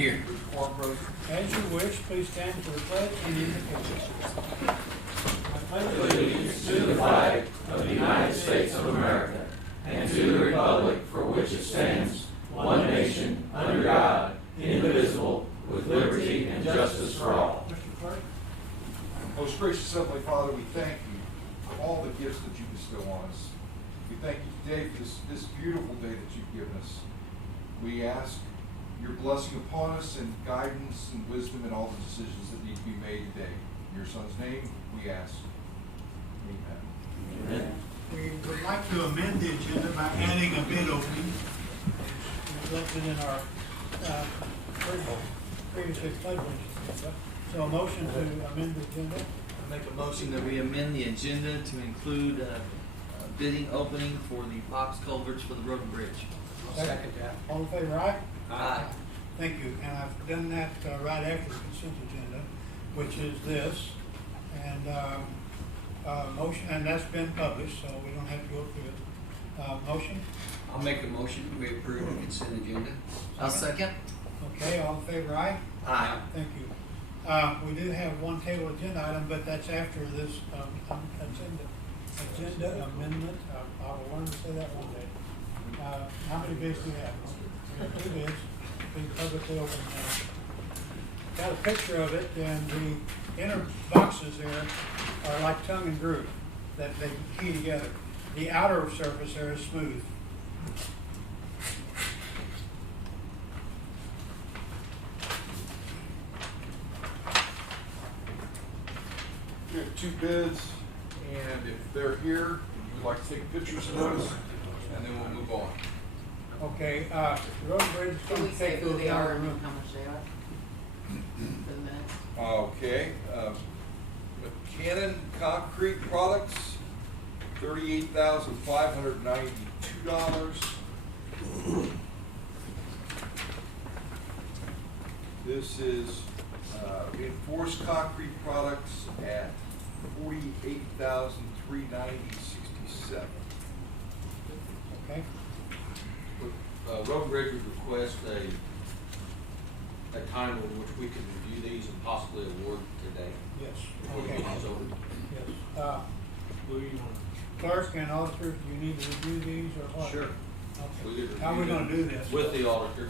Here. As you wish, please stand for the pledge and the invocation. Allegiance to the flag of the United States of America and to the republic for which it stands, one nation, under God, indivisible, with liberty and justice for all. Mr. Clerk? Most gracious Heavenly Father, we thank you for all the gifts that you bestow on us. We thank you today for this beautiful day that you've given us. We ask your blessing upon us and guidance and wisdom in all the decisions that need to be made today. In your Son's name, we ask. Amen. Amen. We would like to amend the agenda by adding a bid opening. Reflected in our previously pledged agenda. So a motion to amend the agenda. I make a motion that we amend the agenda to include a bidding opening for the box culverts for the road and bridge. Second. All in favor, aye? Aye. Thank you. And I've done that right after the consent agenda, which is this. And motion, and that's been published, so we don't have to go through it. Motion? I'll make a motion, we approve the consent agenda. I'll second. Okay, all in favor, aye? Aye. Thank you. We do have one table agenda item, but that's after this agenda amendment. I will learn to say that one day. How many bids do we have? We have 2 bids, being publicly open now. Got a picture of it, and the inner boxes there are like tongue and groove that they key together. The outer surface there is smooth. We have 2 bids, and if they're here, you would like to take pictures of those, and then we'll move on. Okay, Road and Bridge is Can going we to say take who those they out are of the and room. how much they are? For the minutes? Okay, Cannon Concrete Products, $38,592. This is Reinforced Concrete Products at $48,390.67. Okay, Road and Bridge would request a time in which we can review these and possibly award today. yes, Before the okay, meeting's over. yes. Clerk and auditor, do you need to review these or what? Sure. We Okay. could How are we review gonna do this? With the auditor.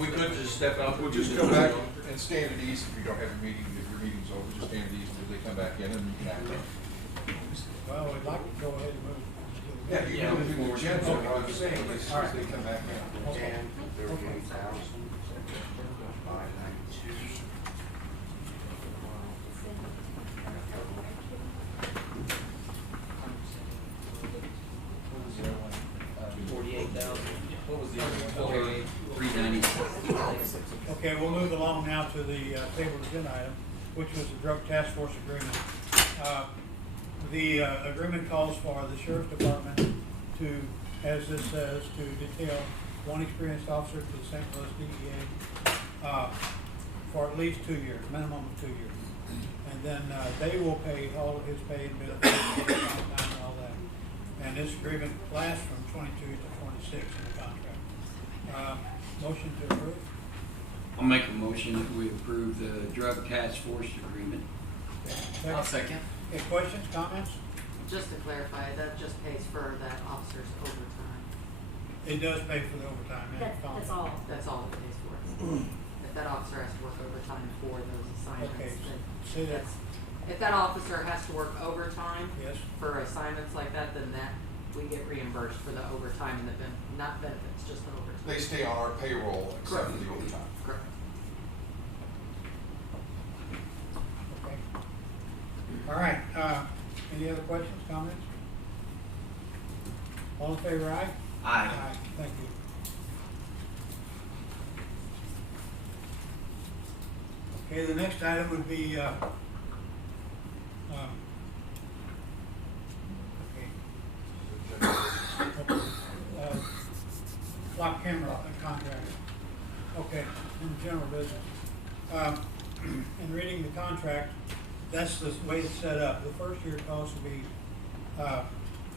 We could just step out. We'll just come back and stand at ease if you don't have a meeting, if your meeting's over, just stand at ease until they come back in and you can act on it. Well, we'd like to go ahead and move. Yeah, you can do the agenda, what I was saying, as soon as they come back in. Okay. What was the other one? 396. Okay, we'll move along now to the table agenda item, which was the drug task force agreement. The agreement calls for the sheriff's department to, as this says, to detail one experienced officer to the St. Louis DEA for at least 2 years, minimum of 2 years. And then they will pay all of his pay and benefits, time and all that. And this agreement lasts from 22 to 26 in the contract. Motion to approve? I'll make a motion that we approve the drug task force agreement. I'll second. Okay, questions, comments? Just to clarify, that just pays for that officer's overtime. It does pay for the overtime, yeah. That's all. That's all it pays for. If that officer has to work overtime for those assignments, Okay, then say that, if that officer has to work overtime yes, for assignments like that, then that, we get reimbursed for the overtime and the not benefits, just the overtime. They stay on our payroll except for the overtime. Correct. okay. All right, any other questions, comments? All in favor, aye? Aye. Thank you. Okay, the next item would be, lock camera contract. Okay, in general business. In reading the contract, that's the way it's set up. The first year cost will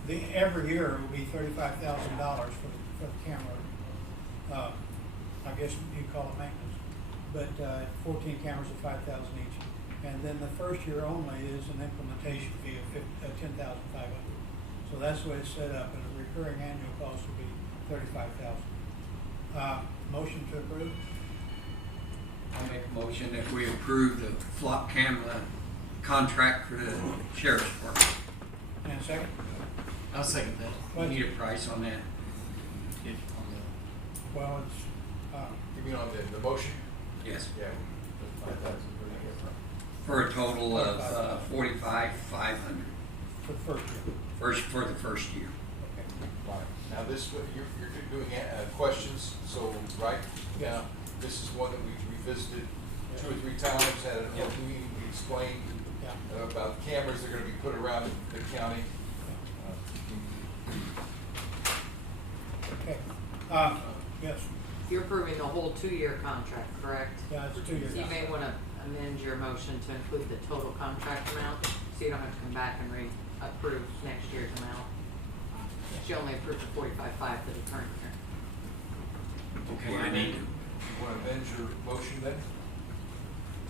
be, every year will be $35,000 for the camera. I guess you call it maintenance. but 14 cameras at 5,000 each. And then the first year only is an implementation fee of 10,500. So that's the way it's set up, and a recurring annual cost would be 35,000. Motion to approve. I'll make a motion that we approve the flock camera contract for the sheriff's department. And a second? I'll second that. We need a price on that. If on the Well, it's, You mean on the motion? Yes. Yeah. For a total of 45,500. for the first year. For the first year. Okay. Right. Now this, you're doing questions, so, right? Yeah. Now, this is one that we revisited 2 or 3 times, had a meeting, we explained Yeah. about the cameras that are gonna be put around the county. Okay. Yes. You're approving the whole 2-year contract, correct? Yeah, it's a 2-year So you may contract. wanna amend your motion to include the total contract amount, so you don't have to come back and approve next year's amount. She only approved the 45.5 for the current year. Okay, I need to. You wanna amend your motion then?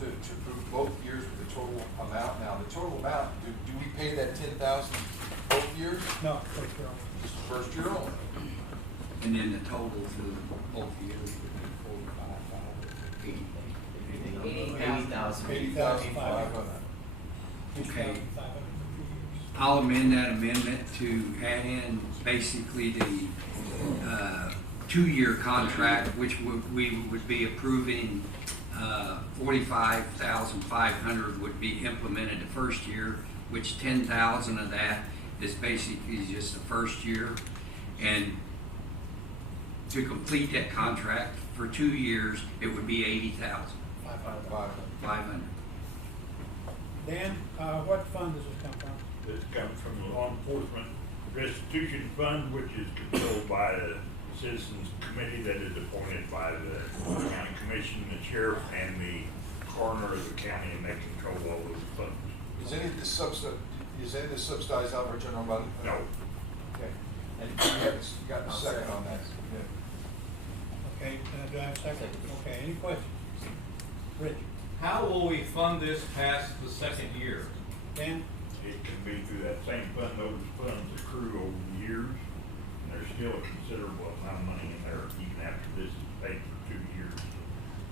To approve both years with the total amount? Now, the total amount, do we pay that 10,000 both years? No, first year only. Just the first year only? And then the total for both years. 80,000. 80,500. Okay. 500 for 2 years. I'll amend that amendment to add in basically the 2-year contract, which we would be approving 45,500 would be implemented the first year, which 10,000 of that is basically just the first year. And to complete that contract for 2 years, it would be 80,000. 500. Dan, what fund does this come from? This comes from the Law Enforcement Restitution Fund, which is controlled by the Citizens Committee that is appointed by the county commission, the sheriff, and the coroner of the county, and they control all those funds. Is any of this subsidized out of our general fund? No. Okay. And you haven't gotten a second on that? Yeah. Okay, do I have a second? Okay, any questions? Rich? How will we fund this past the second year? Dan? It can be through that same fund. Those funds accrue over the years, and there's still a considerable amount of money in there even after this is paid for 2 years.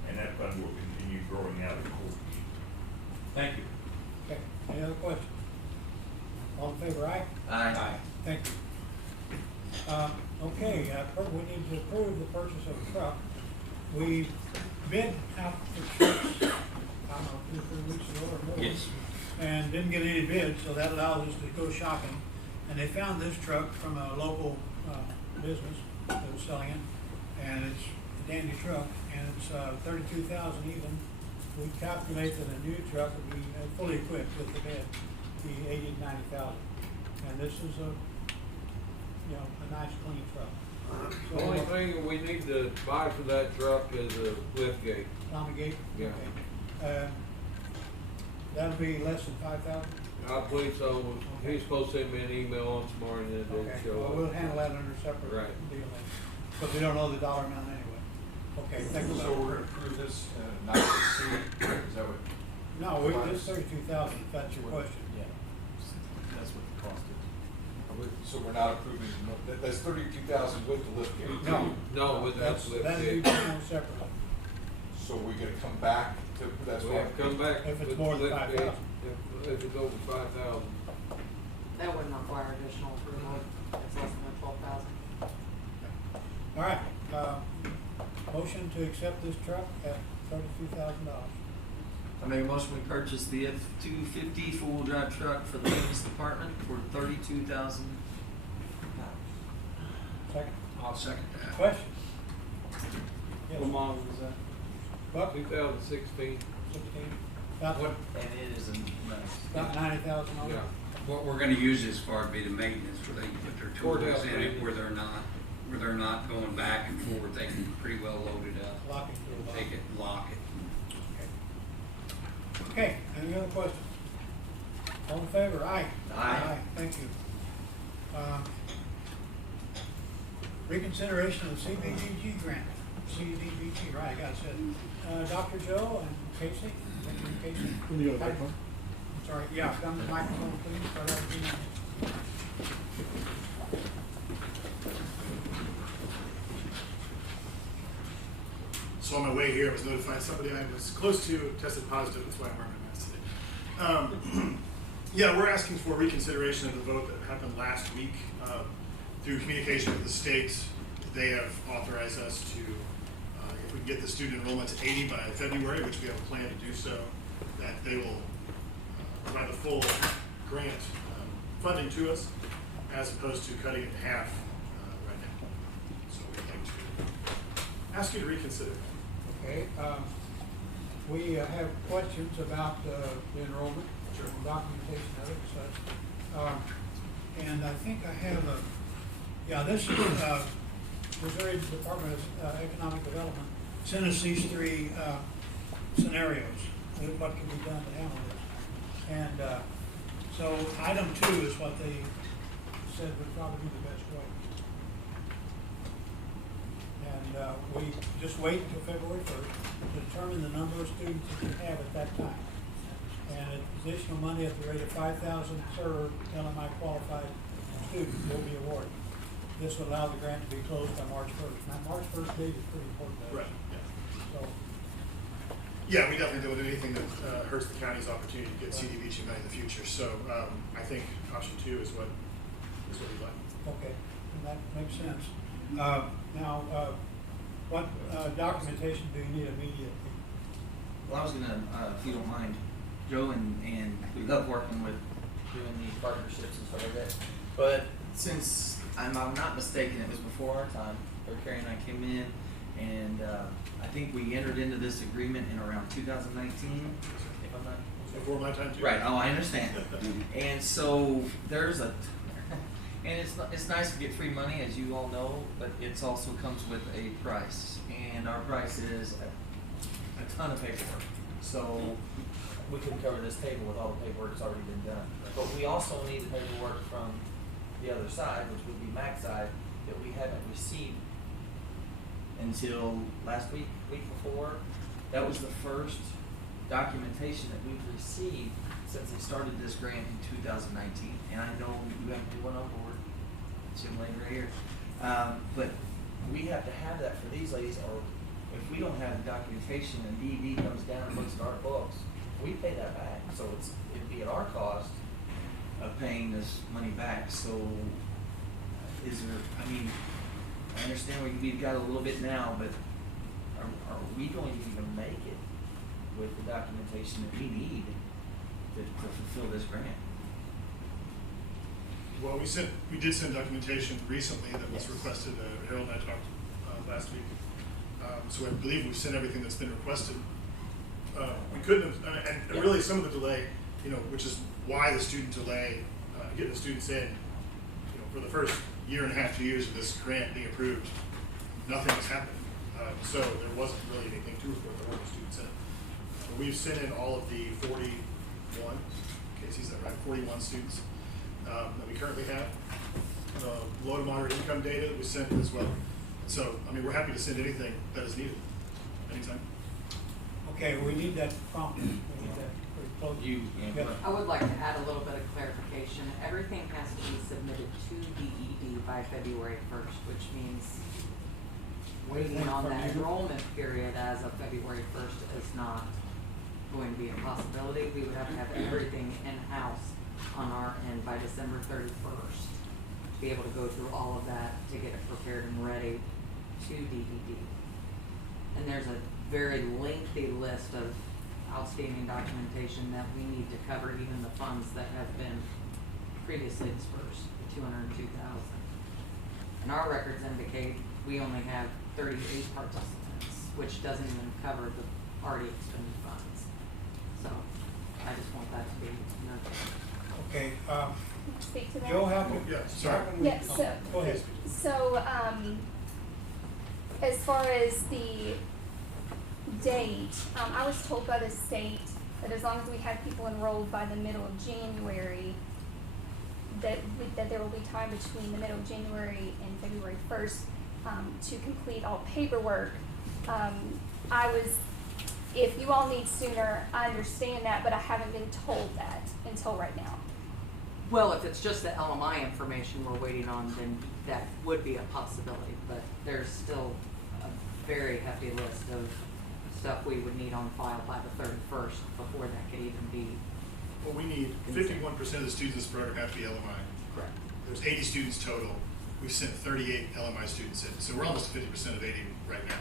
And that fund will continue growing out of course. Thank you. Okay, any other questions? All in favor, aye? Aye. Thank you. Okay, we need to approve the purchase of a truck. We bid out for trucks, I don't know, 2 or 3 weeks ago or more. Yes. And didn't get any bids, so that allows us to go shopping. And they found this truck from a local business that was selling it, and it's a dandy truck, and it's 32,000 even. We calculate that a new truck would be fully equipped with the bed, be 80 to 90,000. And this is a nice clean truck. The only thing we need to buy for that truck is a lift gate. Tommy Gate? Yeah. Okay. That'll be less than 5,000? I believe so. He's supposed to send me an email on tomorrow and then it Okay, didn't show well, up. we'll handle that under separate Right. deal then, because we don't know the dollar amount anyway. Okay, thank you. So we're gonna approve this, not to exceed, is that what? No, it's 32,000, if that's your question. Yeah. That's what the cost is. So we're not approving, that's 32,000 with the lift gate? No. No, with that That's, lift that'll be gate. handled separately. So we're gonna come back to, that's We'll why. have to come back. If it's with more than lift gate 5,000. If it's over 5,000. That wouldn't require additional approval, it's less than 12,000. All right, motion to accept this truck at $32,000. I make a motion we purchase the F-250 four-wheel drive truck for the police department for $32,000. Second, I'll second that. question? Yes. What model is that? Buck, 2016. 16, about What, And it is a nice. about 90,000 on it? Yeah. what we're gonna use this for would be the maintenance, where they can put their tools Courthouse in it, maintenance. where they're not going back and forth, they can pretty well load it up. Locking through. Take it, lock it. Okay, any other questions? All in favor, aye? Aye. Thank you. Reconsideration of CBDG grant. CDBG, right, I got it. Dr. Joe and Casey, thank you, Casey. Can you go back one? Sorry, yeah, come to the microphone, please, start out with you. So on my way here, I was notified somebody I was close to tested positive. That's why I'm wearing my mask today. Yeah, we're asking for reconsideration of the vote that happened last week. Through communication with the state, they have authorized us to, if we can get the student enrollment to 80 by February, which we have a plan to do so, that they will provide the full grant funding to us, as opposed to cutting it in half right now. So we'd like to ask you to reconsider. Okay, we have questions about the enrollment, documentation of it and such. And I think I have this is, Missouri Department of Economic Development sent us these three scenarios, what can be done to handle this. And so item 2 is what they said would probably be the best way. And we just wait until February 1st to determine the number of students that we have at that time. And additional money at the rate of 5,000 per LMI qualified student will be awarded. This will allow the grant to be closed by March 1st. Now, March 1st date is pretty important to us. Right. Yeah. So, Yeah, we definitely don't do anything that hurts the county's opportunity to get CDBG money in the future. So I think option 2 is what we'd like. okay, and that makes sense. Now, what documentation do you need immediately? Well, I was gonna, if you don't mind, Joe, and we love working with doing these partnerships and stuff like that. But since I'm not mistaken, it was before our time, where Carrie and I came in, and I think we entered into this agreement in around 2019, if I'm not. Before my time too. Right. Oh, I understand. And so there's and it's nice to get free money, as you all know, but it also comes with a price, and our price is a ton of paperwork. So we couldn't cover this table with all the paperwork that's already been done. But we also need the paperwork from the other side, which would be MAC side, that we haven't received until last week before. That was the first documentation that we've received since they started this grant in 2019. And I know you have one on board, Jim Lane right here. But we have to have that for these ladies, or if we don't have the documentation and DED comes down and looks at our books, we pay that back. So it'd be at our cost of paying this money back. So is there, I mean, I understand we've got a little bit now, but are we going to even make it with the documentation that we need to fulfill this grant? Well, we did send documentation recently that was requested. Harold and I talked last week. So I believe we've sent everything that's been requested. We couldn't have, and really some of the delay, which is why the student delay, getting the students in, for the first year and a half, 2 years of this grant being approved, nothing has happened. So there wasn't really anything to report. There weren't students in. But we've sent in all of the 41, Casey, is that right? 41 students that we currently have. Low to moderate income data that we sent in as well. So, I mean, we're happy to send anything that is needed, anytime. Okay, we need that prompt. We need that pretty close. Yes. I would like to add a little bit of clarification. Everything has to be submitted to DED by February 1st, which means waiting on that enrollment period as of February 1st is not going to be a possibility. We would have to have everything in-house on our end by December 31st to be able to go through all of that to get it prepared and ready to DED. And there's a very lengthy list of outstanding documentation that we need to cover, even the funds that have been previously dispersed, the $202,000. And our records indicate we only have 38 participants, which doesn't even cover the already expended funds. So I just want that to be noted. Okay, Speak to that. Joe, how can, Yeah, sorry. Yeah, so, go ahead. so, as far as the date, I was told by the state that as long as we had people enrolled by the middle of January, that there will be time between the middle of January and February 1st to complete all paperwork I was, if you all need sooner, I understand that, but I haven't been told that until right now. Well, if it's just the LMI information we're waiting on, then that would be a possibility, but there's still a very hefty list of stuff we would need on file by the 31st before that could even be. Well, we need 51% of the students in this program have to be LMI. Correct. There's 80 students total. We've sent 38 LMI students in, so we're almost 50% of 80 right now.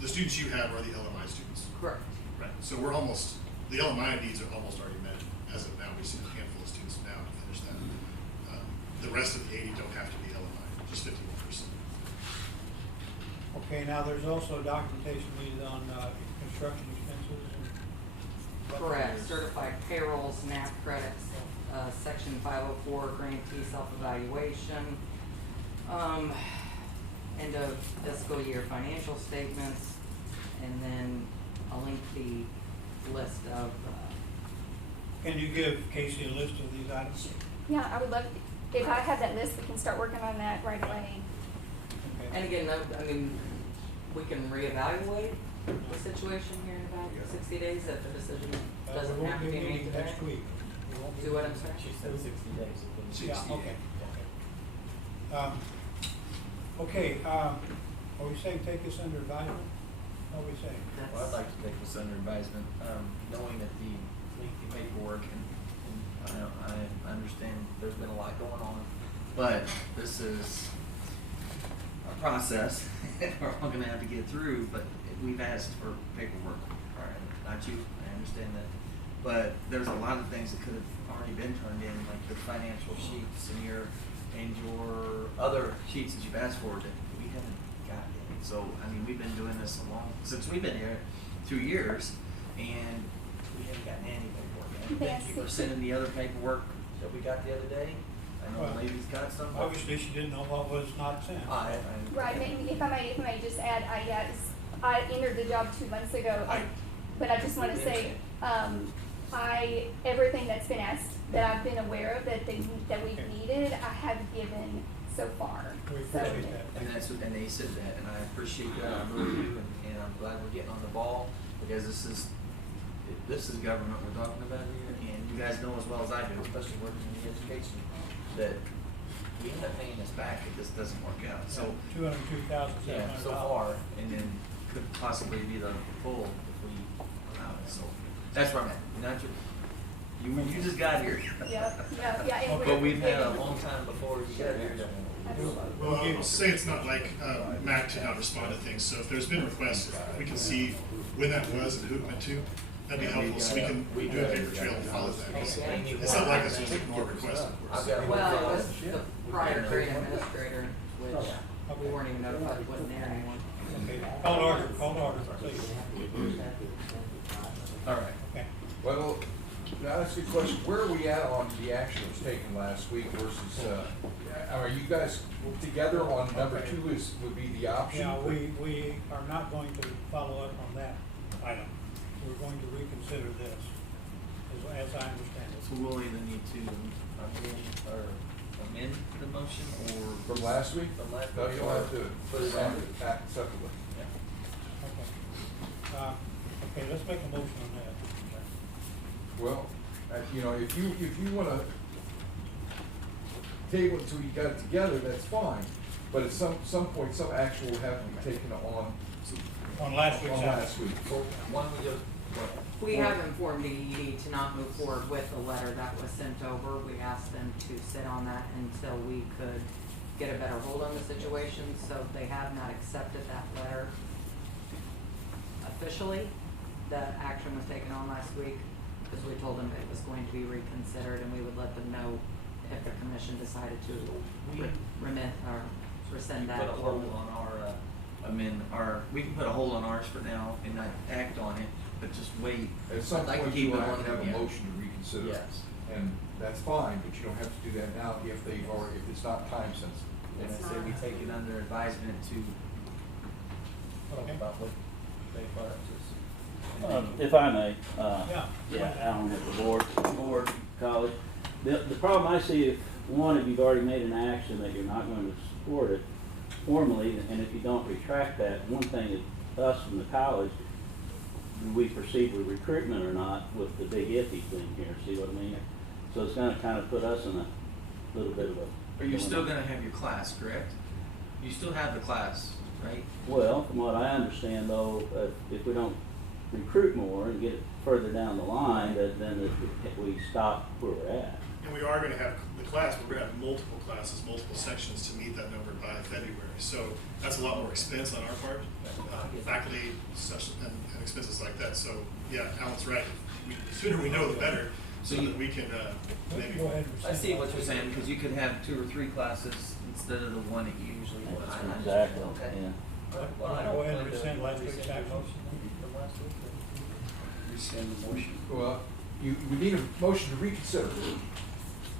The students you have are the LMI students. Correct. Right. So we're almost, the LMI needs are almost already met as of now. We've seen a handful of students now to finish that. The rest of the 80 don't have to be LMI, just 51%. Okay, now there's also documentation needed on, construction expenses and. Correct. Certified payroll, SNAP credits, section 504 grantee self-evaluation, end of fiscal year financial statements, and then a lengthy list of, Can you give Casey a list of these items? Yeah, I would love, if I have that list, we can start working on that right away. Okay. and again, no, I mean, we can reevaluate the situation here in about 60 days if the decision doesn't We have to won't be be made meeting today. next week. We won't be Do what I'm meeting- saying? She said 60 days. Yeah, okay, okay. Okay, are we saying take this under advisement? What are we saying? Well, I'd like to take this under advisement, knowing that the lengthy paperwork and I understand there's been a lot going on, but this is a process we're all gonna have to get through, but we've asked for paperwork, all right, not you, I understand that. But there's a lot of things that could have already been turned in, like your financial sheets and your other sheets that you've asked for that we haven't got yet. So, I mean, we've been doing this since we've been here, 2 years, and we haven't gotten any paperwork. And thank you for sending the other paperwork that we got the other day. I know Well, the lady's got some. Obviously, she didn't know what was not sent. Right, maybe if I may just add, I entered the job 2 months ago, but I just want to say, everything that's been asked, that I've been aware of, that we've needed, I have given so far. We So- appreciate that. And that's what, and they said that, and I appreciate that, I really do, and I'm glad we're getting on the ball, because this is government we're talking about here, and you guys know as well as I do, especially working in the education, that we end up paying this back if this doesn't work out, so. $202,700. Yeah, so far, and then could possibly be the full if we allow it, so, that's where I'm at, not your, you just got here. Yeah. And But we've had a long time before you got here. Well, I'll say it's not like Mac did not respond to things, so if there's been requests, if we can see when that was and who it went to, that'd be helpful, so we can do a paper trail and follow that. It's not like it's just ignore requests, of course. Well, it was the prior grade administrator, which we weren't even notified wasn't there anymore. Okay, call to order, please. All right. Okay. Well, now that's a good question. Where are we at on the action that was taken last week versus, are you guys together on number 2 would be the option? Yeah, we are not going to follow up on that item. We're going to reconsider this, as I understand it. So we'll either need to amend the motion or. From last week? From last No, week. you don't have to Put it on. act separately. Yeah. Okay, let's make a motion on that. Well, you know, if you wanna table it until you got it together, that's fine. But at some point, some action will have to be taken On last week's on item. last week. Why don't we just, We have informed DED to not move forward with the letter that was sent over. We asked them to sit on that until we could get a better hold on the situation, so they have not accepted that letter officially. That action was taken on last week, because we told them it was going to be reconsidered, and we would let them know if the commission decided to remit or rescind that. put a hold on we can put a hold on ours for now and not act on it, but just wait. At some I'd like to point, keep you will it have on to have a yeah. motion to reconsider. Yes. And that's fine, but you don't have to do that now if it's not time sensitive. And I say we take it under advisement to talk Okay. about what they brought up to us. If I may, Yeah. Alan at the board college. The problem I see, if you've already made an action that you're not going to support it formally, and if you don't retract that, one thing that us from the college, do we proceed with recruitment or not with the big iffy thing here, see what I mean? So it's gonna kind of put us in a little bit of a. But you're still gonna have your class, correct? You still have the class, right? Well, from what I understand though, if we don't recruit more and get it further down the line, then we stop where we're at. And we are gonna have the class, but we're gonna have multiple classes, multiple sections to meet that number by February. So that's a lot more expense on our part, faculty, such, and expenses like that. So, yeah, Alan's right. The sooner we know, the better, so that we can, maybe. Go ahead. I see what you're saying, because you could have 2 or 3 classes instead of the one that you usually was. Exactly, Okay. yeah. Go ahead and rescind last week's act motion. Rescind the motion. Well, we need a motion to reconsider.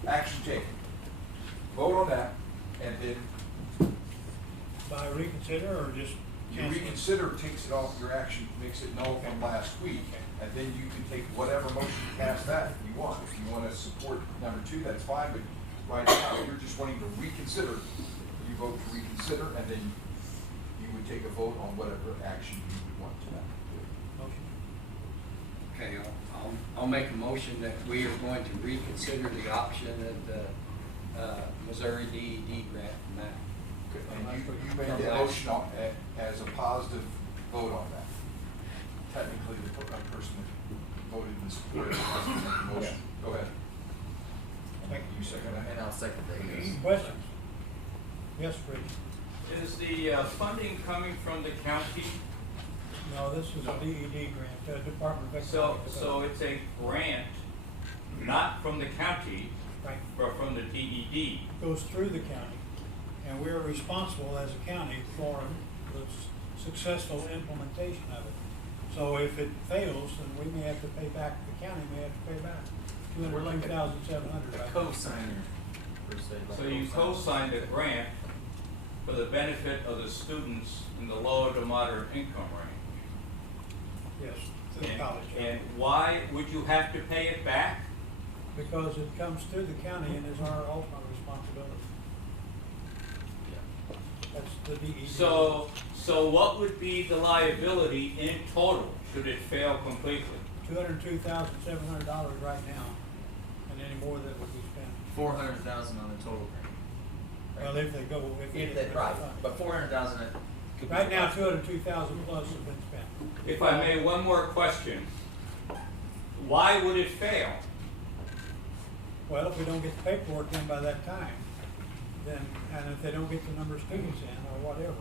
Action taken. Vote on that, and then By reconsider or just you cancel? reconsider, takes it off your action, makes it null from last week, and then you can take whatever motion past that if you want. If you want to support number 2, that's fine, but right now, you're just wanting to reconsider. You vote to reconsider, and then you would take a vote on whatever action you would want to do. Motion. Okay, I'll make a motion that we are going to reconsider the option of the Missouri DED grant from that. And you made that motion on, as a positive vote on that. Technically, the person that voted in support has to make the motion. Go ahead. Thank you, second that. And I'll second that, yes. Questions? Yes, Rich. Is the funding coming from the county? No, this is a DED grant, Department of So, Economic so Development. it's a grant, not from the county, Right. but from the DED. Goes through the county, and we're responsible as a county for the successful implementation of it. So if it fails, then we may have to pay back, the county may have to pay back We're like a- $202,700. A right? co-signer, per se. like So you co-signed a grant for the benefit of the students in the lower to moderate income range. Yes, to the And- college. And why would you have to pay it back? Because it comes through the county and is our ultimate responsibility. That's the DED. So what would be the liability in total, should it fail completely? $202,700 right now, and any more that would be spent. 400,000 on the total grant. Well, if they go, if. If they, right, but 400,000 it could be. Right now, 202,000 plus has been spent. If I may, one more question. Why would it fail? Well, if we don't get the paperwork in by that time, then, and if they don't get the number of students in or whatever,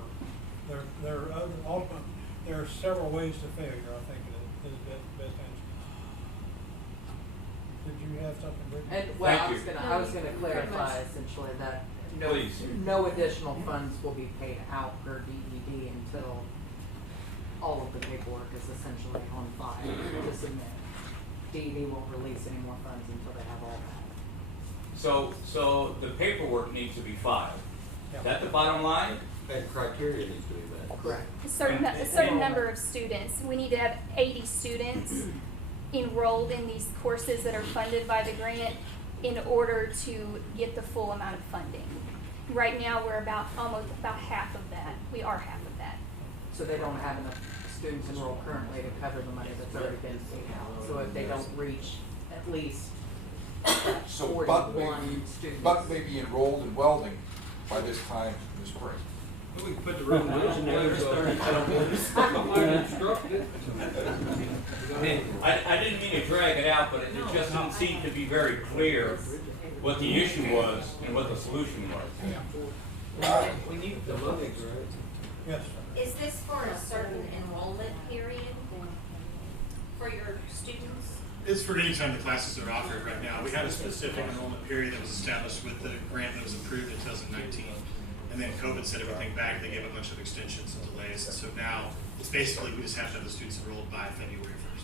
there are several ways to failure, I think, is the best answer. Did you have something, Brittany? And, well, Thank I was you. gonna, I was gonna Pretty clarify much. essentially that no, Please. no additional funds will be paid out per DED until all of the paperwork is essentially on file to submit. DED won't release any more funds until they have all that. So the paperwork needs to be filed. Yeah. Is that the bottom line? And criteria needs to be met. Correct. A certain number of students. We need to have 80 students enrolled in these courses that are funded by the grant in order to get the full amount of funding. Right now, we're about half of that. We are half of that. So they don't have enough students enrolled currently to cover the money that's already been paid out. So if they don't reach at least So Buck may 41 be, students. Buck may be enrolled in welding by this time in the spring. We can put the road rules in there, I didn't mean to drag it out, but it just didn't seem to be very clear what the issue was and what the solution was. We need The money, right? Yes. Is this for a certain enrollment period for your students? It's for any time the classes are offered right now. We had a specific enrollment period that was established with the grant that was approved in 2019. And then COVID set everything back. They gave a bunch of extensions and delays. And so now it's basically we just have to have the students enrolled by February 1st.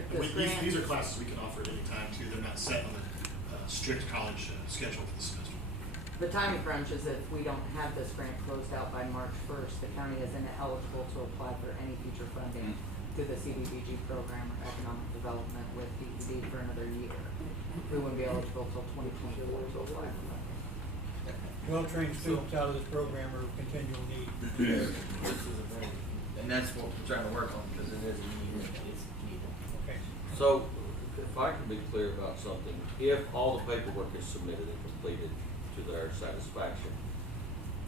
If this grant, These are classes we can offer at any time too. They're not set on the strict college schedule for the semester. the timing crunch is if we don't have this grant closed out by March 1st, the county is ineligible to apply for any future funding through the CDBG program or economic development with DED for another year. We wouldn't be eligible till 2024 to apply for funding. Well-trained students out of this program are of continual need. This is a very And that's what we're trying to work on, because it is a need. It's needed. Okay. So, if I can be clear about something, if all the paperwork is submitted and completed to their satisfaction,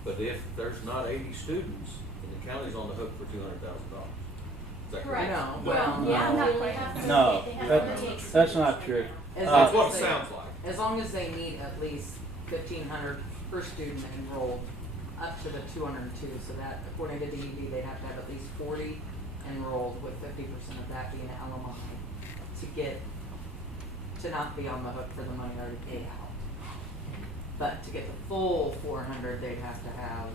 but if there's not 80 students, then the county's on the hook for $200,000. Is that correct? No, Well, well, yeah, not no, they quite. have to, No, they have that- 38 that's students not right true. now. as Uh, long That's what as it they- sounds like. As long as they need at least 1,500 per student enrolled, up to the 202, so that according to DED, they'd have to have at least 40 enrolled, with 50% of that being LMI, to not be on the hook for the money already paid out. But to get the full 400, they'd have to have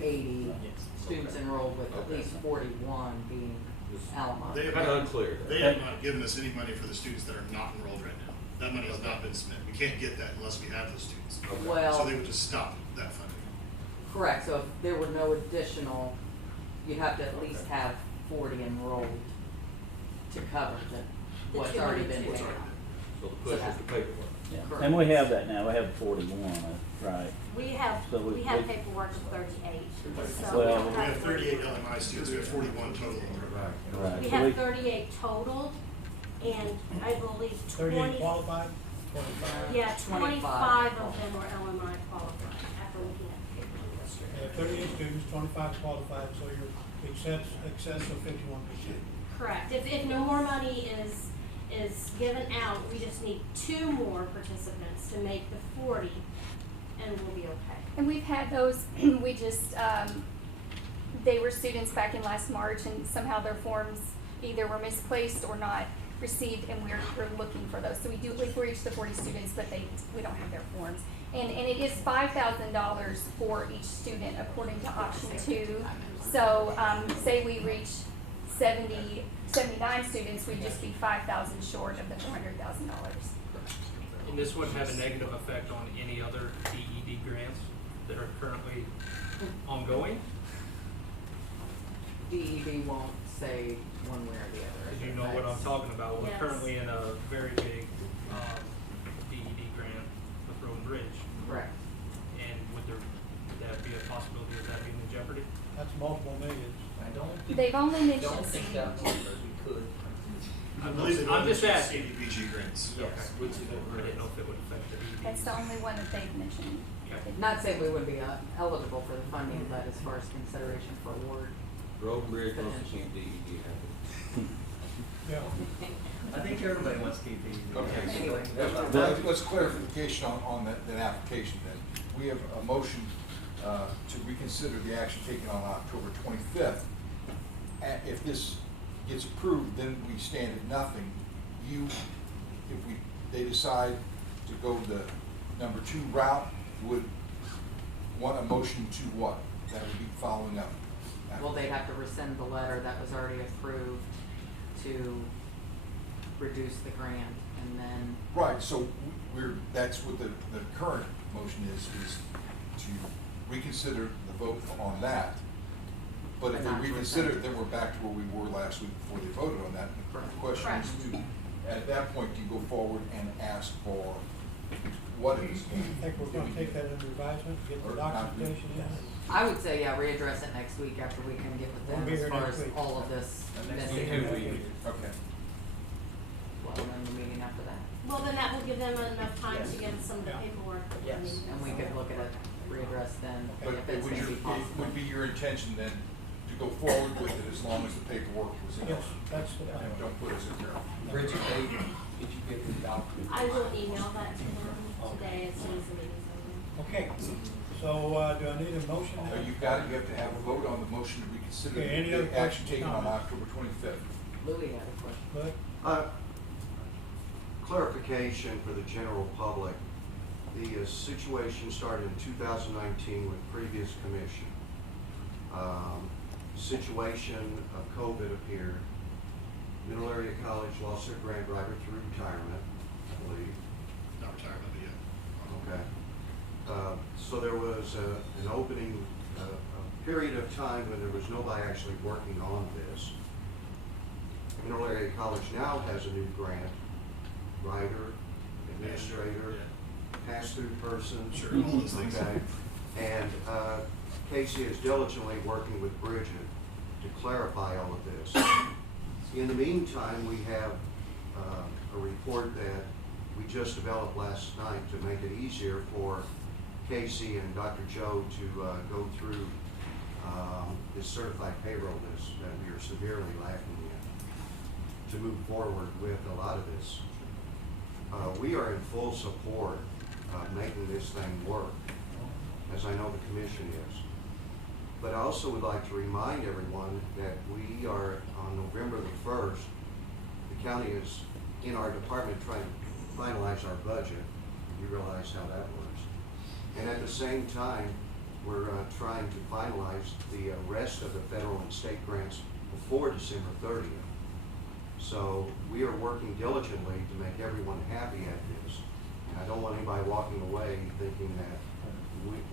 80 students enrolled, with at Okay. least 41 being LMI. They have Kind of not, unclear. they have not given us any money for the students that are not enrolled right now. That money has not been spent. We can't get that unless we have those students. Well- So they would just stop that funding. Correct, so if there were no additional, you'd have to at least have 40 enrolled to cover what's already been 202. paid out. So the push is the paperwork. Yeah. Correct. And we have that now, we have 41, right? We have, So we- we have we- paperwork of 38, so Well- we don't We have have 38 LMI students, we have 41 total. Right. We So have 38 total, and I believe 38 20, qualified, 25. yeah, 25 25 of them are LMI qualified, after looking at the paperwork yesterday. 38 students, 25 qualified, so you're excess of 51%. Correct. If no more money is given out, we just need 2 more participants to make the 40, and we'll be okay. And we've had those, we just, they were students back in last March, and somehow their forms either were misplaced or not received, and we're looking for those. So we've reached the 40 students, but we don't have their forms. And it is $5,000 for each student according to option 2. So, say we reach 79 students, we'd just be 5,000 short of the $400,000. And this wouldn't have a negative effect on any other DED grants that are currently ongoing? DED won't say one way or the other. Because you know what I'm talking about. We're Yes. currently in a very big DED grant with Road and Bridge. Correct. And would that be a possibility of that being in jeopardy? That's multiple millions. I don't think. They've only mentioned. Don't think that much, but we could. I believe they I'm just mentioned asking. CDBG grants. Yes, which is I didn't know if it would affect the DED. That's the only one that they've mentioned. Okay. Not saying we wouldn't be eligible for the funding, but as far as consideration for award, Road and Bridge wants to keep DED happy. Yeah. I think everybody wants to keep these. Okay, let's clarification on that application then. We have a motion to reconsider the action taken on October 25th. If this gets approved, then we stand at nothing. They decide to go the number 2 route, would want a motion to what? That would be following up. well, they'd have to rescind the letter that was already approved to reduce the grant, and then, Right, so that's what the current motion is to reconsider the vote on that. But if And they not to reconsider, rescind. then we're back to where we were last week before they voted on that. The question is at that point, do you go forward and ask for what is? I think we're gonna take that under advisement, get Or the not documentation in. I would say, yeah, readdress it next week after we can get with We'll them be as here far next as week. all of this Next missing. week. Okay. Well, then the meeting after that, Well, then that will give them enough time to Yes. get some of the Yeah. paperwork that we Yes. need. and we could look at it, readdress then, But if it it's would gonna be possible. would be your intention then to go forward with it as long as the paperwork was in order? Yes, that's the plan. And don't put us in there. Bridget, did you get the document? I will email that to them today as soon as the meeting's over. Okay, so, do I need a motion now? You've got it, you have to have a vote on the motion to reconsider Okay, any other the action questions, taken on comments? October 25th. Louis had a question. Bud? Clarification for the general public. The situation started in 2019 with previous commission. Situation of COVID appeared. Middle Area College lost their grant writer through retirement, I believe. Not retirement, but yeah. Okay. So there was an opening, a period of time when there was nobody actually working on this. Middle Area College now has a new grant writer, administrator, pass-through person. Sure, all those things. Okay. And Casey is diligently working with Bridget to clarify all of this. In the meantime, we have a report that we just developed last night to make it easier for Casey and Dr. Joe to go through this certified payroll list that we are severely lacking in, to move forward with a lot of this. We are in full support of making this thing work, as I know the commission is. But I also would like to remind everyone that we are, on November the 1st, the county is in our department trying to finalize our budget. You realize how that works. And at the same time, we're trying to finalize the rest of the federal and state grants before December 30th. So we are working diligently to make everyone happy at this. And I don't want anybody walking away thinking that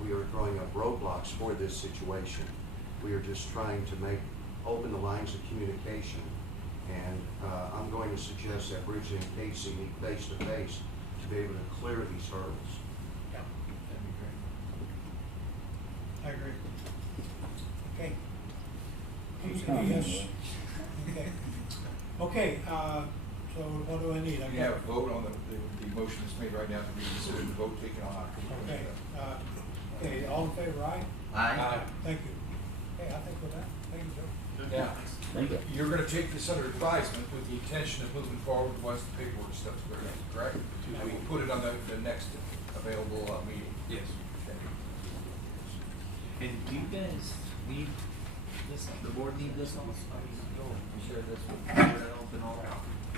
we are throwing up roadblocks for this situation. We are just trying to open the lines of communication. And I'm going to suggest that Bridget and Casey meet face to face to be able to clear these hurdles. Yeah, that'd be great. I agree. Okay. Yes. Okay. Okay, so what do I need? We have a vote on the motion that's made right now to reconsider the vote taken on October. Okay, okay, all in favor, aye? Aye. Thank you. Okay, I think with that, thank you, Joe. Yeah. Thank you. You're gonna take this under advisement with the intention of moving forward once the paperwork stuff's cleared up, correct? And we'll put it on the next available meeting. Yes. Okay. And do you guys need this, the board need this also? I mean, go and share this with yourself and all?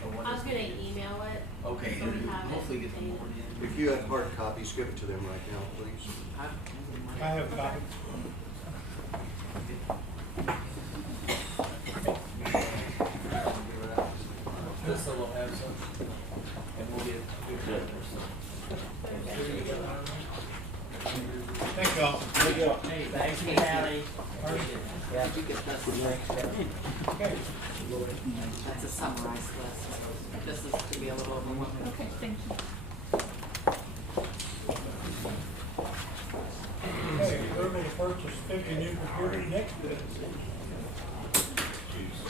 Or what I was is gonna it? email it. Okay, So we have it. hopefully get the board in. If you have hard copies, give it to them right now, please. I have a copy. Just so we'll have some, and we'll get. Thank you all. Thank you. Hey, thanks, Callie. Yeah, you get this. Okay. That's a summarized list. This is to be a little overwhelming. Okay, thank you. Okay, approval to purchase 50 new computers next bid. Thank you, sir.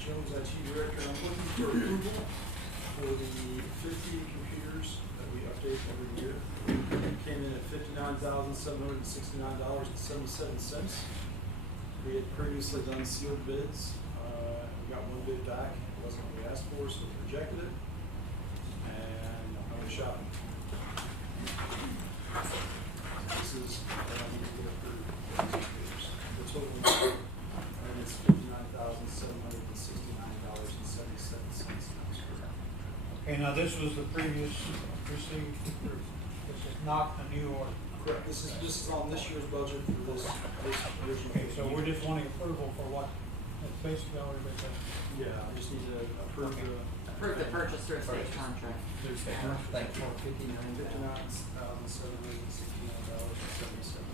Jones, IT Director, I'm looking for approval for the 50 computers that we update every year. Came in at $59,769.77. We had previously done sealed bids. We got one bid back. It wasn't what we asked for, so we rejected it. And I went shopping. This is what I need to get approved for these computers. The total and it's $59,769.77. Okay, now this was the previous received, this is not a new order. Correct. This is on this year's budget for this version. Okay, so we're just wanting approval for what, that's basically all we're saying. Yeah, I just need to approve the. Approve the purchase through a state contract. Thank you. $59,769.77.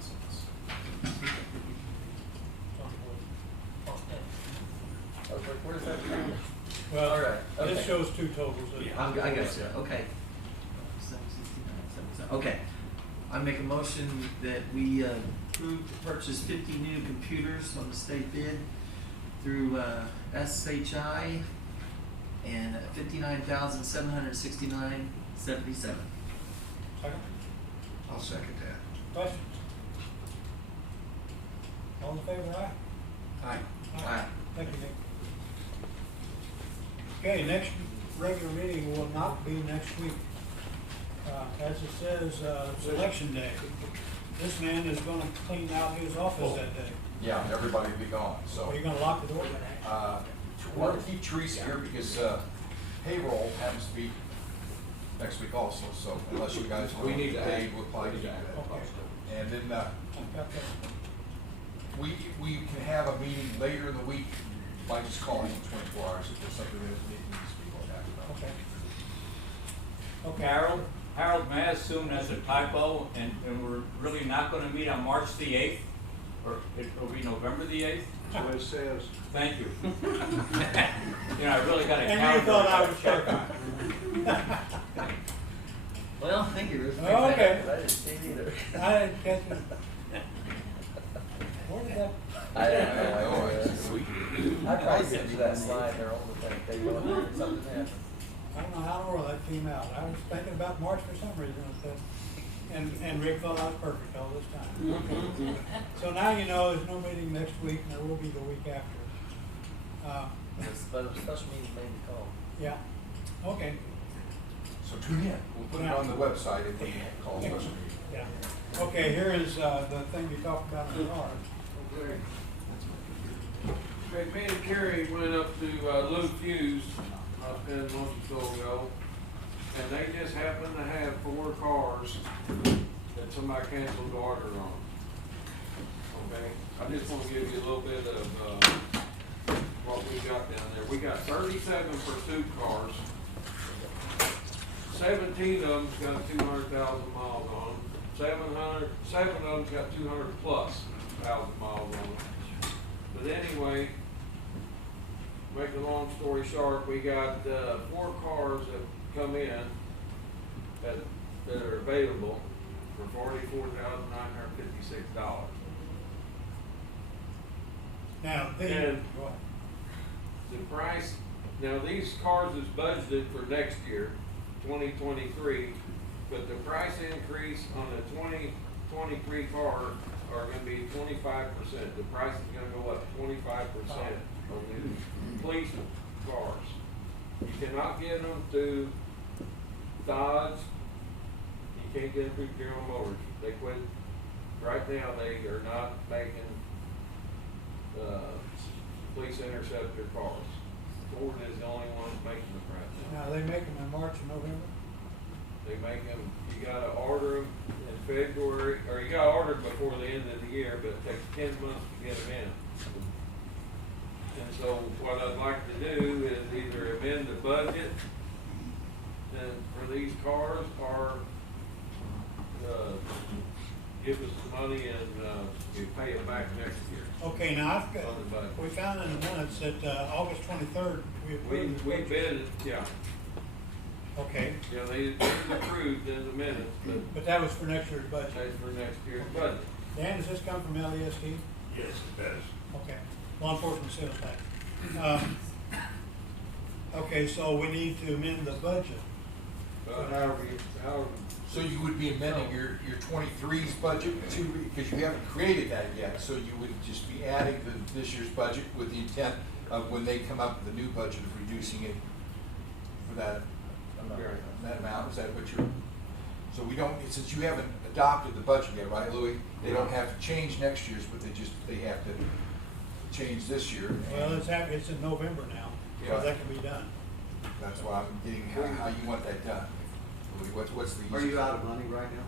I was like, where's that? Well, All right, this okay. shows two totals. I got you, okay. 769, okay. I make a motion that we approve to purchase 50 new computers on the state bid through SHI and $59,769.77. Second, I'll second that. questions? All in favor, aye? Aye. Aye. Thank you, Nick. Okay, next regular meeting will not be next week. As it says, it's election day. This man is gonna clean out his office that day. Yeah, everybody will be gone, so. Are you gonna lock the door? We're gonna keep Teresa here because payroll happens to be next week also, so unless you guys want We need to Dave add- will apply to do that. Okay. And then, I've got that. we can have a meeting later in the week by just calling in 24 hours if there's something that needs to be looked at. Okay. Okay. Carol, Harold, may I assume that's a typo, and we're really not gonna meet on March the 8th? Or it'll be November the 8th? That's what it says. Thank you. You know, I really got a And calendar. you thought I gotta was check joking. on. Well, thank you, Ruth. Okay. I didn't see it either. I didn't catch it. Where did that? I didn't know. I tried to send you that slide there all the time. They go in there and something happened. I don't know how in the world that came out. I was thinking about March for some reason. And Rick thought I was perfect all this time. So now you know there's no meeting next week, and there will be the week after. But a special meeting made me call. Yeah, okay, So tune in. We'll put it on the website if we call a special meeting. yeah. Okay, here is, the thing you talked about in the car. Okay. Okay, me and Kerry went up to Luke Hughes, about 10 months or so ago, and they just happened to have 4 cars that somebody canceled the order on. Okay, I just want to give you a little bit of what we got down there. We got 37 pursuit cars. 17 of them's got 200,000 miles on them. 7 of them's got 200 plus thousand miles on them. But anyway, make a long story short, we got 4 cars that come in that are available for $44,956. Now, And the price, now these cars is budgeted for next year, 2023, but the price increase on the 2023 car are gonna be 25%. The price is gonna go up 25% on the police cars. You cannot get them through Dodge, you can't get them through General Motors. They quit, right now they are not making police interceptor cars. Ford is the only one making them right now. Now, they make them in March and November? They make them, you gotta order them in February, or you gotta order them before the end of the year, but it takes 10 months to get them in. And so what I'd like to do is either amend the budget and for these cars, or give us the money and you pay it back next year. Okay, now I've got, On the budget. we found in the minutes that, August 23rd, we approved this We budget. bid it, yeah. Okay, Yeah, they approved in the minutes, but but that was for next year's budget. that's for next year's budget. Dan, does this come from LESD? Yes, it does. Okay, law enforcement sales tax. Okay, so we need to amend the budget. However, So you would be amending your 23's budget too, because you haven't created that yet, so you would just be adding this year's budget with the intent of when they come up with the new budget of reducing it for that amount, is that what you're? So we don't, since you haven't adopted the budget yet, right, Louis? They don't have to change next year's, but they have to change this year. Well, it's in November now, so Yeah. that can be done. That's why I'm getting how you want that done. Louis, what's the? Are you out of money right now?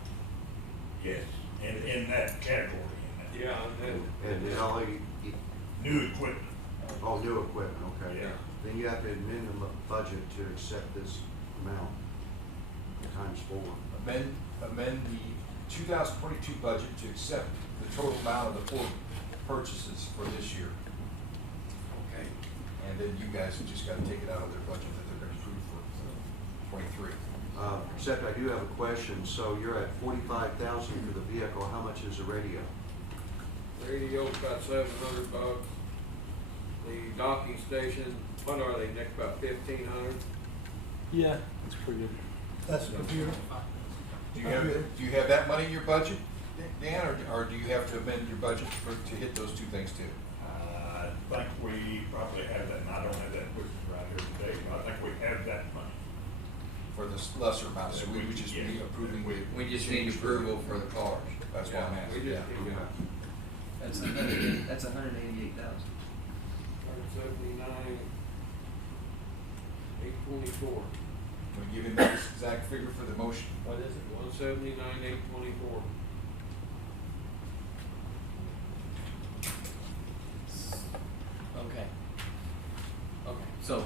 Yes, in that category, in that. yeah, And then all New equipment. oh, new equipment, okay. Yeah. Then you have to amend the budget to accept this amount times 4. Amend the 2022 budget to accept the total amount of the 4 purchases for this year. Okay. And then you guys have just gotta take it out of their budget that they're gonna approve for 23. Except I do have a question. So you're at 45,000 for the vehicle. How much is the radio? radio's about $700. The docking station, what are they, Nick, about 1,500? Yeah, that's pretty good. That's the computer. Do you have that money in your budget, Dan, or do you have to amend your budget to hit those 2 things too? I think we probably have that, and I don't have that with us right here today, but I think we have that money. For this lesser amount, so we would just be approving. We just need approval for the cars. That's why I'm We asking. just Yeah. need to, That's that's 188,000. 179, 824. We'll give him that exact figure for the motion. What is it? 179, 824. Okay. So,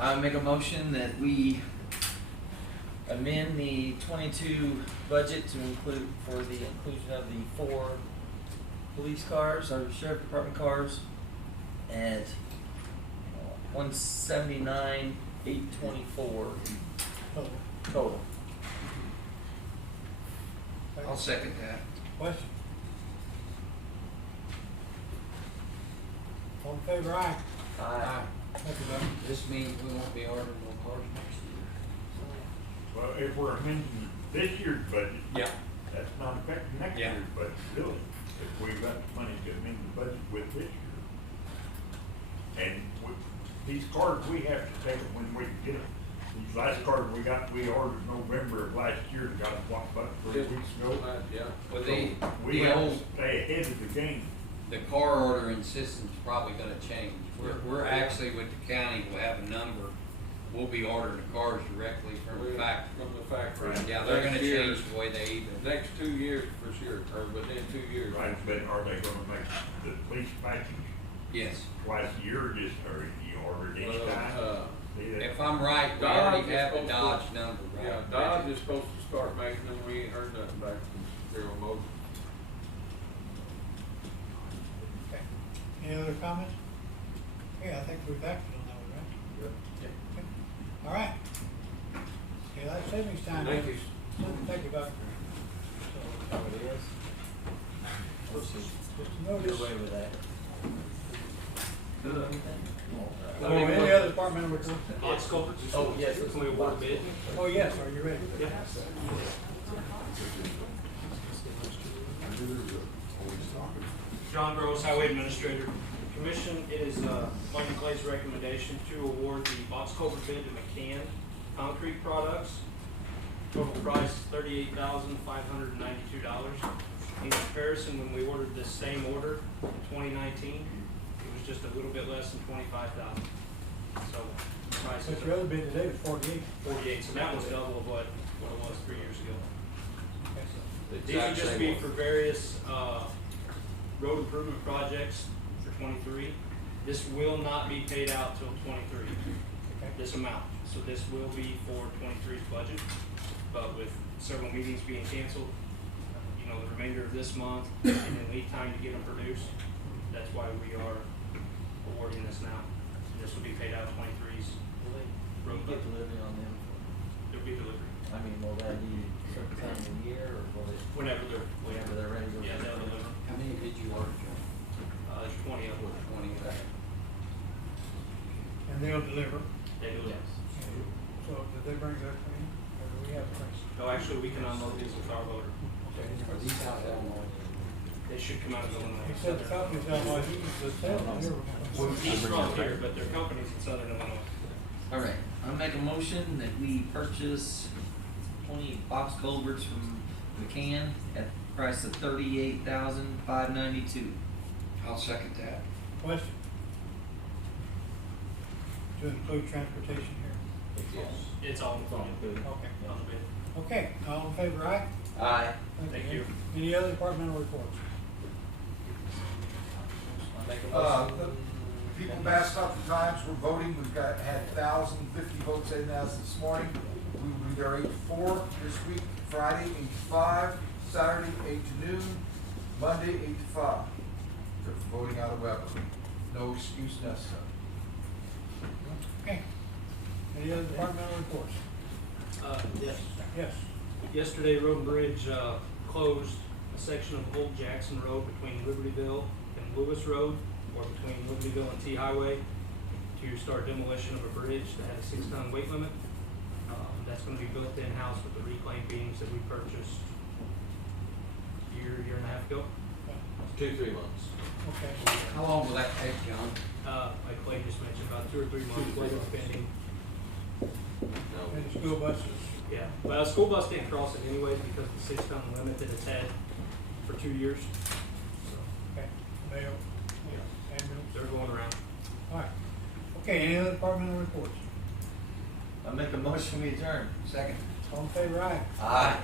I make a motion that we amend the 22 budget to include, for the inclusion of the 4 police cars, or sheriff department cars, at 179,824 total. I'll second that. Question? All in favor, aye? Aye. Thank you, Doug. This means we won't be ordering more cars next year. Well, if we're amending this year's budget. Yeah. That's not affecting next Yeah. year's budget, really, if we've got the money to amend the budget with this year. And with these cards, we have to take them when we get them. These last cards we got, we ordered November of last year, and got them about 3 weeks ago. Yeah. Well, So we the have to old, stay ahead of the game. the car ordering system's probably gonna change. We're actually with the county, we'll have a number, we'll be ordering the cars directly from the factory. From the factory. Yeah, they're gonna Next year- change the way they even. Next 2 years for sure, or within 2 years. Right, but are they gonna make the police package Yes. twice a year, or just, or you order it each Well, time? See, that- If I'm right, we Dodge already is have the supposed to- Dodge number, right? Yeah, Dodge is supposed to start making them, we ain't heard nothing back from General Motors. Okay. Any other comments? Yeah, I think we've acted on that one, right? Okay. All right. Yeah, that's savings time. Thank you. Thank you, Doc. Oh, it is? Just a Get notice. away with that. Good. Oh, any other departmental report? Box culverts. Oh, yes. Can we award a bid? Oh, yes, are you ready? Yep. John Gross, Highway Administrator. Commission, it is Mike and Clay's recommendation to award the box culvert bid to McCann Concrete Products. Total price $38,592. In comparison, when we ordered this same order in 2019, it was just a little bit less than $25,000. So, the price But is your other bid today was 48. 48, so that was double of what it was 3 years ago. Okay. The These would exact just same be one. for various, road improvement projects for 23. This will not be paid out till 23, this amount. So this will be for 23's budget, but with several meetings being canceled, you know, the remainder of this month, and then lead time to get them produced, that's why we are awarding this now. This will be paid out 23's Will road you get budget. delivery on them? There'll be delivery, I mean, will that be certain time of the year, or will it, whenever they're ready to? Yeah, they'll deliver. How many did you order, John? There's 20 of them. 20 of that. And they'll deliver. They do that. So did they bring that for you? Or do we have price? No, actually, we can unload these with our loader. Are these out of Illinois? They should come out of Illinois. He said the company's out like, he was just telling me. He's from here, but their company's in southern Illinois. All right, I'll make a motion that we purchase 20 box culverts from McCann at the price of $38,592. I'll second that. Question? To include transportation here? Yes. It's all included. Okay. On the bid. Okay, all in favor, aye? Aye. Thank you. Any other departmental reports? I'll make a The motion. people of Bastrop Times, we're voting, we've had 1,050 votes in as this morning. We will be there 8 to 4 this week, Friday 8 to 5, Saturday 8 to noon, Monday 8 to 5. They're voting out of Weber. No excuse necessary. Okay. Any other departmental reports? Yes. Yes. Yesterday, Road and Bridge, closed a section of Old Jackson Road between Libertyville and Lewis Road, or between Libertyville and T Highway, to start demolition of a bridge that had a 6-ton weight limit. That's gonna be built in-house with the reclaimed beams that we purchased year and a half ago. 2-3 months. Okay. How long will that take, John? Like Clay just mentioned, about 2 or 3 months later, pending. And the school buses? Yeah, well, the school bus didn't cross it anyways because of the 6-ton limit that it's had for 2 years. So, Okay. Mail? yeah, Ambulance? they're going around. All right. Okay, any other departmental reports? I'll make a motion, we adjourn. Second. All in favor, aye? Aye.